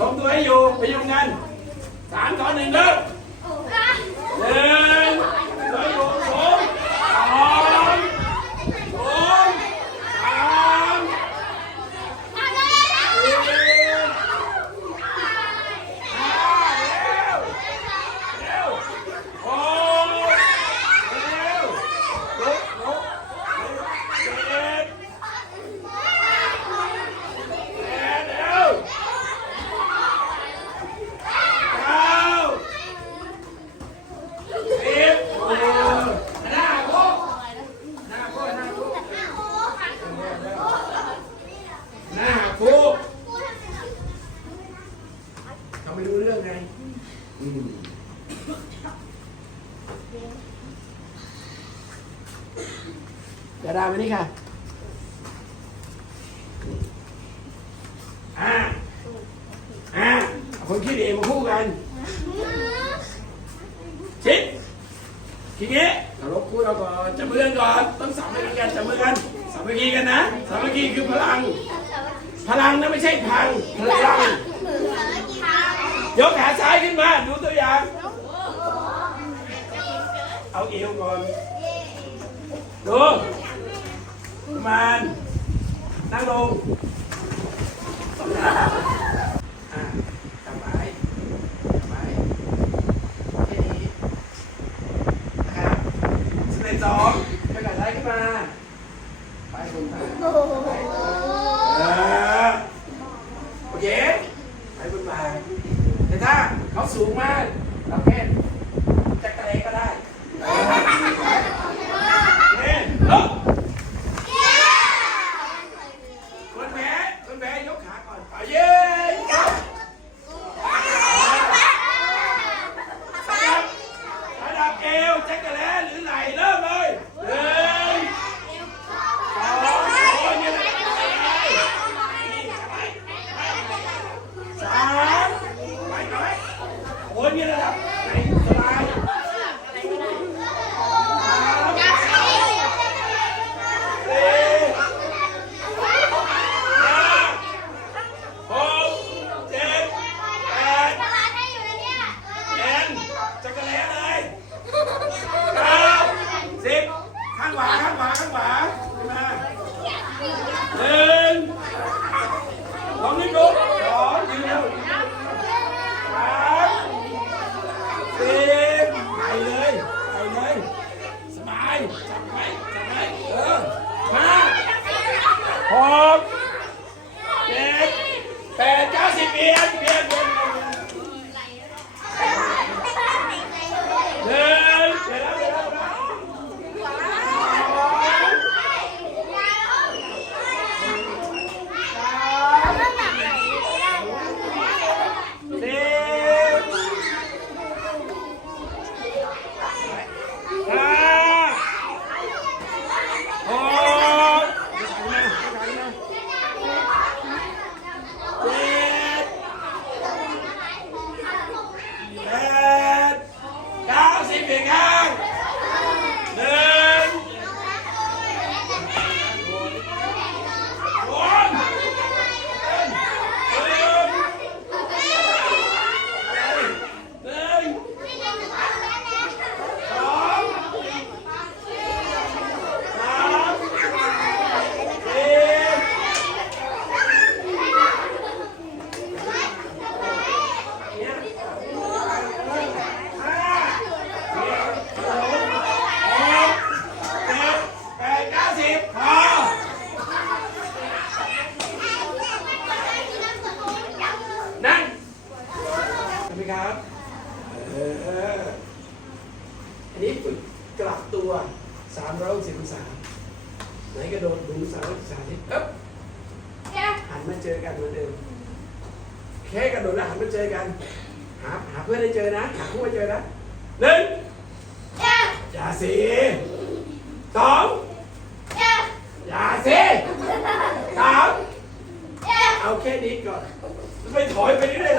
ทรงตัวให้อยู่ไปยุ่งกันสามสองหนึ่งเริ่หนึ่ง นะไม่ใช่พังพังยกขาซ้ายขึ้นมา ดูตัวอย่าง เอาเอวก่อน ดูมานนั่งลงจับไม้แค่นี้นะครับสิบอ็ดสองกขาซ้ายขึ้นมา ไปบนไป สูงมาก เออ อันนี้ฝึกกลับตัวมร้องสาไหนกระโดดดูมร้องสามทิปหันมาเจอกันเหมือนเดิม แค่กระโดดแล้วหันมาเจอกัน หาหาเพื่อนได้เจอนะ หาคู่ให้เจอนะหนึ่งอย่าสีสองอย่าสีสามเอาแค่นี้ก่อนไปถอยไปนี่อยๆเลย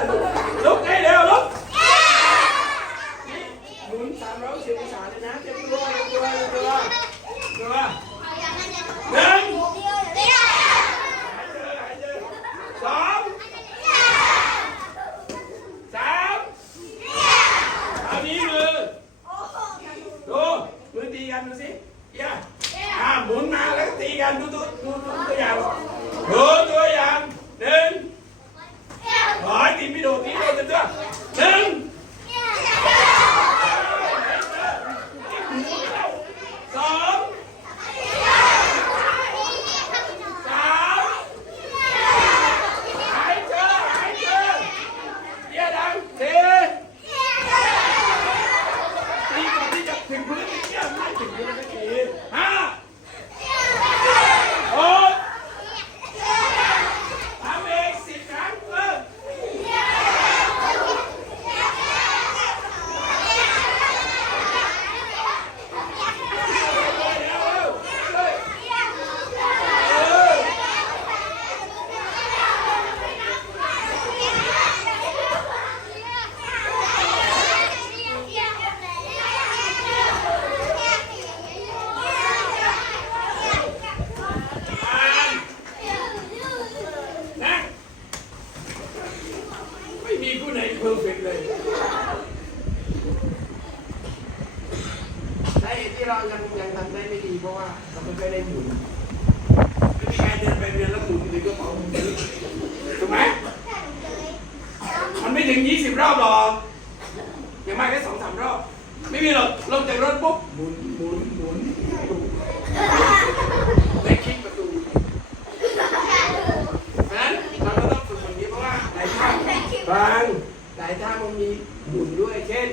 ช่น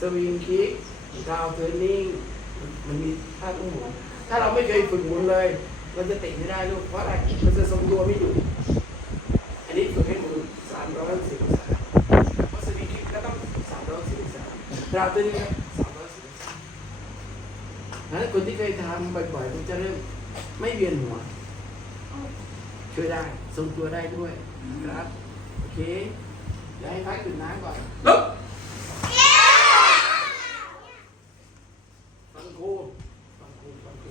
สวิงคิกดาวเทอร์นิ่งมันมีท่าต้องหมุนถ้าเราไม่เคยฝึกหมุนเลย มันจะเตะไม่ได้ลูกเพราะอะไรมันจะทรงตัวไม่อยู่ อันนี้ฝึกให้หมุน360องศาเพราะสวิงคิกก็ต้อง360องศาดาวเทอร์นิ่งก็360องศานั้นคนที่เคยทำบ่อยๆมันจะเริ่มไม่เวียนหัวช่วยได้ทรงตัวได้ด้วยครับ โอเคเดี๋ยวให้พักดื่มน้ำก่อนลุก ฟัง ครูฟังครูฟังครู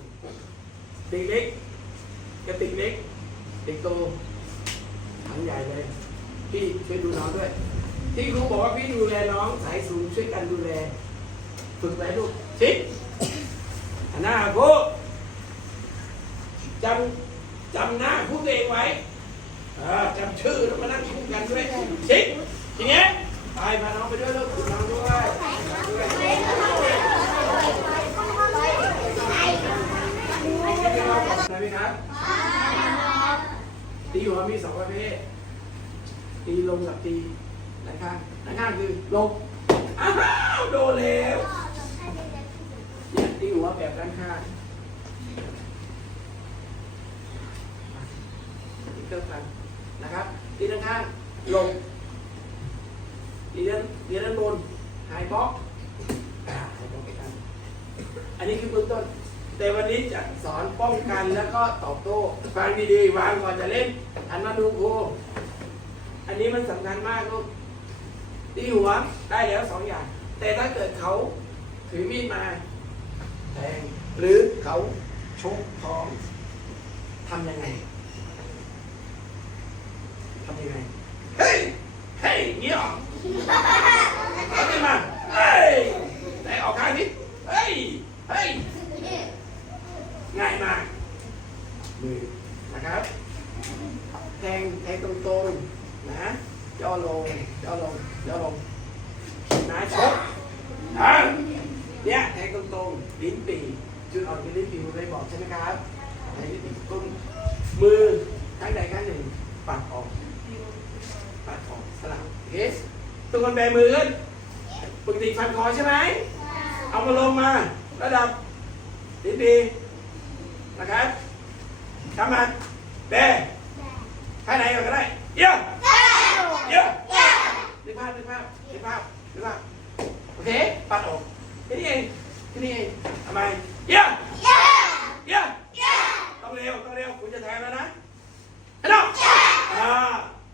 เด็กเล็กกระติกเล็กเด็กโตถังใหญ่เลยพี่ช่วยดูน้องด้วย ที่ครูบอกว่าพี่ดูแลน้องสายสูงช่วยกันดูแลฝึกไว้ลูกชิดหนหน้าครูจำจำหน้าครูตัวเองไว้จำชื่อแล้วมานั่งคู่กันด้วยชิดทีเนี้ยไปพาน้องไปด้วยลูกดูน้องด้วย ได้ไหมครับตีหัวมีสองประเภท ตีลงกับตีด้านข้างด้านข้างคือลงอ้าวโดนแล้วเนี่ยตีหัวแบบด้านข้างตีเครื่องกันนะครับ ตีด้านข้างลงตีด้านตีด้านบนหายบล็อกหายบล็อกไปกันอันนี้คือเบื้องต้น แต่วันนี้จะสอนป้องกันแล้วก็ตอบโต้ฟังดีๆวางก่อนจะเล่นหันมาดูครูอันนี้มันสำคัญมากลูกตีหัวได้แล้วสองอย่าง แต่ถ้าเกิดเขาถือมีดมาแทงหรือเขาชกท้องทำยังไงทำยังไง เฮ้ย เฮ้ยอย่างงี้เหรอเอาขึ้นมาเฮ้ยไหนออกข้างนี้เฮ้ย เฮ้ย ง่ายมากมือนะครับ แทงแทงตรงๆนะย่อลงย่อลงย่อลงนะชกอะเนี่ยแทงตรงๆลิ้นปีจุดอ่อนคือลิ้นปีผมได้บอกใช่ไหมครับแทงลิ้นปีต้นมือข้างใดข้างหนึ่งปัดออกปัดออกสลับเอสตัวคนแบมือขึ้นปกติฟันคอใช่ไหมเอามาลงมา ระดับลิ้นปี นะครับทำมันแบข้างไหนก่อนก็ได้เยอะเยอะนึกภาพนึกภาพนึกภาพนึกภาพโอเคปัดออกแค่นี้เองแค่นี้เองทำไมเยอะเยอะต้องเร็วต้องเร็วคุณจะแทงแล้วนะฮัลโหลอ่า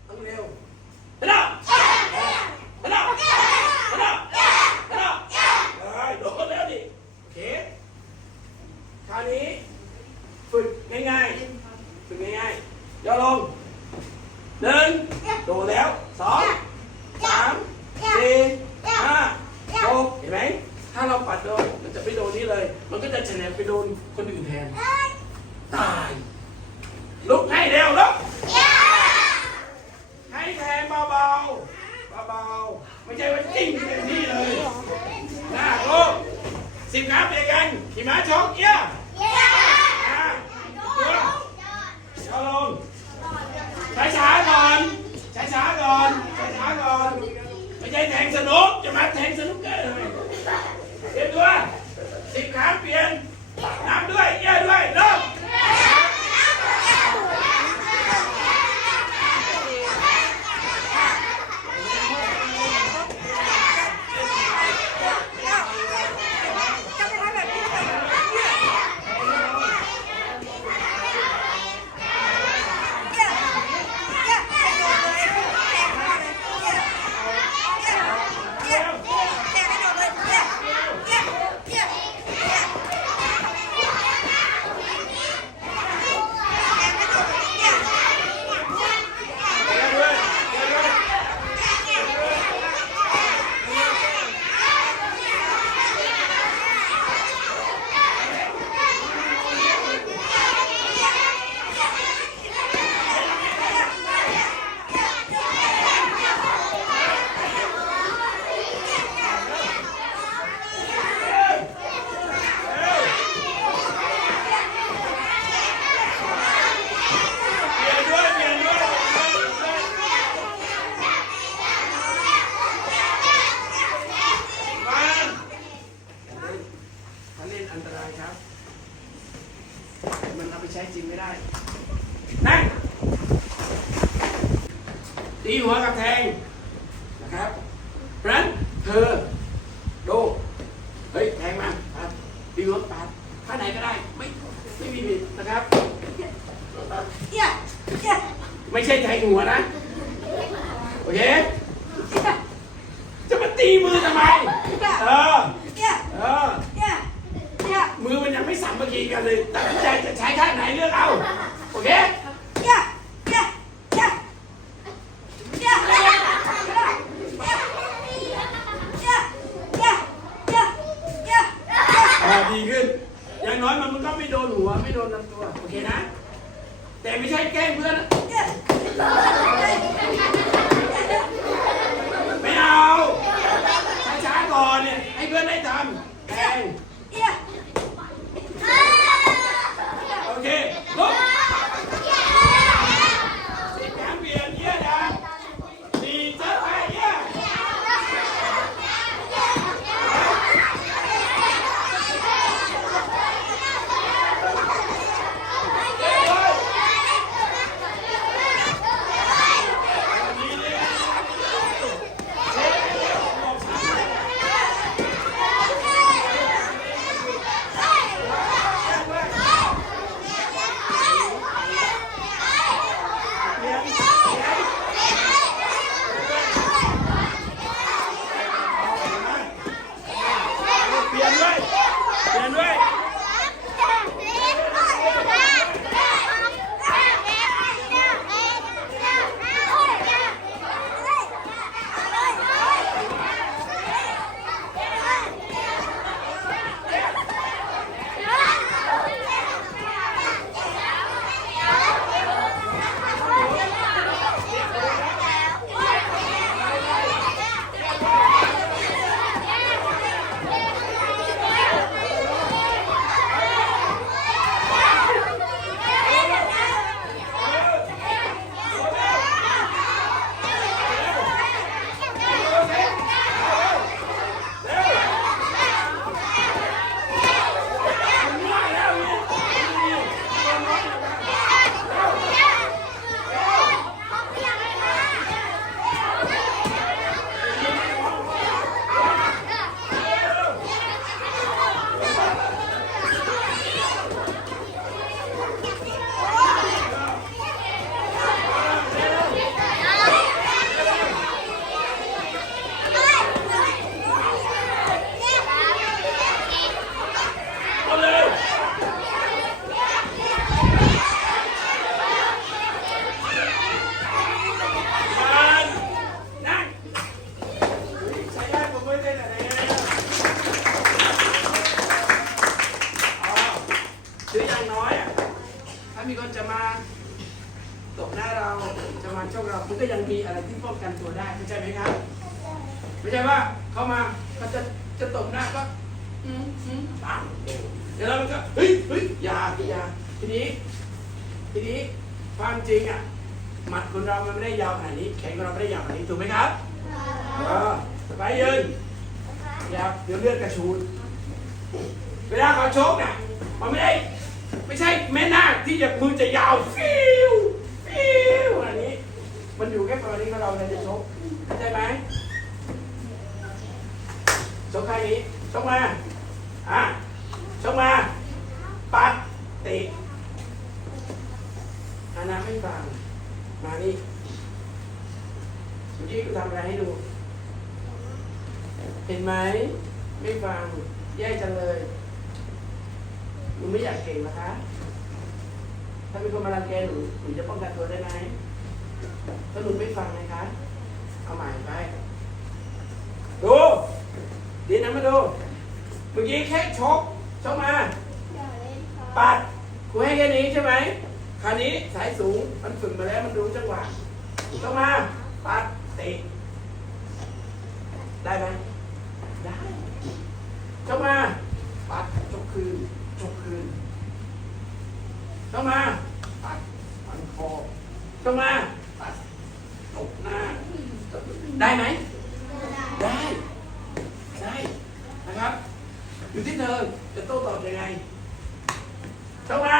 ต้องเร็วฮัลโหลฮั งสนุกจะมาแทงสนุก ตีกันเลยตัดสินใจจะใช้ท่าไหนเลือกเอา โอเค ก็อืมอืมปังเดี๋ยวเรามันก็เฮ้ยเฮ้ยอย่าอย่าทีนี้ ทีนี้ความจริงอะหมัดคนเรามันไม่ได้ยาวขนาดนี้แขนของเราไม่ได้ยาวขนาดนี้ถูกไหมครับเออไปยืนอย่าเดี๋ยวเลือดกระชูนเวลาเขาชกน่ะมันไม่ได้ไม่ใช่แม่นาคที่จะมือจะยาวฟิวฟิวอันนี้ มันอยู่แค่ประมาณนี้ก็เราจะชกเข้าใจไหมชกใครนี้ ชกมา อะชกมา ปัดติอานาไม่ฟัง มานี่เมื่อกี้กูทำอะไรให้ดู เห็นไหม ไม่ฟัง แย่จังเลยหนูไม่อยากเก่งนะคะ ถ้ามีคนมารังแกหนูหนูจะป้องกันตัวได้ไหมถ้าหนูไม่ฟังนะคะ เอาใหม่ไป ดีนะมาดู เมื่อกี้แค่ชกชกมาปัดกูให้แค่นี้ใช่ไหมคราวนี้สายสูงมันฝึกมาแล้วมันรู้จังหวะชกมาปัดเตะได้ไหมได้ชกมา ปัดชกคืนชกคืนชกมา ปัดปันคอชกมา ปัดตบหน้า ได้ไหม ได้ ได้นะครับ อยู่ที่เธอจะโต้ตอบยังไงเข้ามา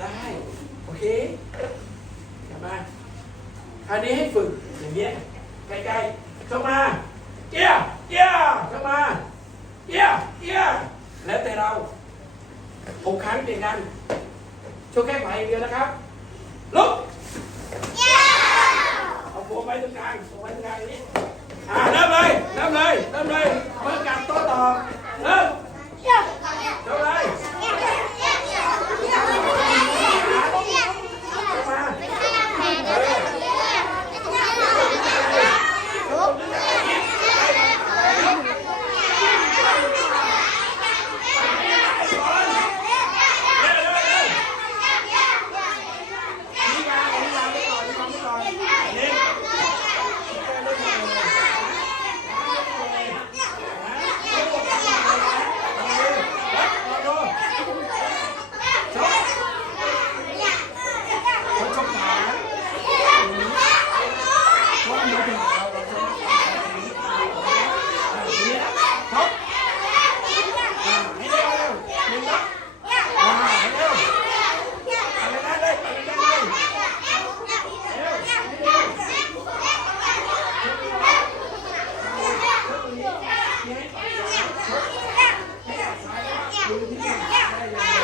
ได้ โอเคกลับมาคราวนี้ให้ฝึกอย่างเงี้ยใกล้ๆเข้ามาเอี้ยเอี้ยเข้ามาเอี้ยเอี้ยแล้วแต่เราหกครั้งเปลี่ยนกัน โชว์แค่ขวาอย่างเดียวนะครับ ลุกเอาโฟมไว้ตรงกลางโฟมไว้ตรงกลางอย่างนี้อ่าเริ่มเลยเริ่มเลยเริ่มเลยเมื่อการโต้ตอบเริ่ม Yeah. Yeah.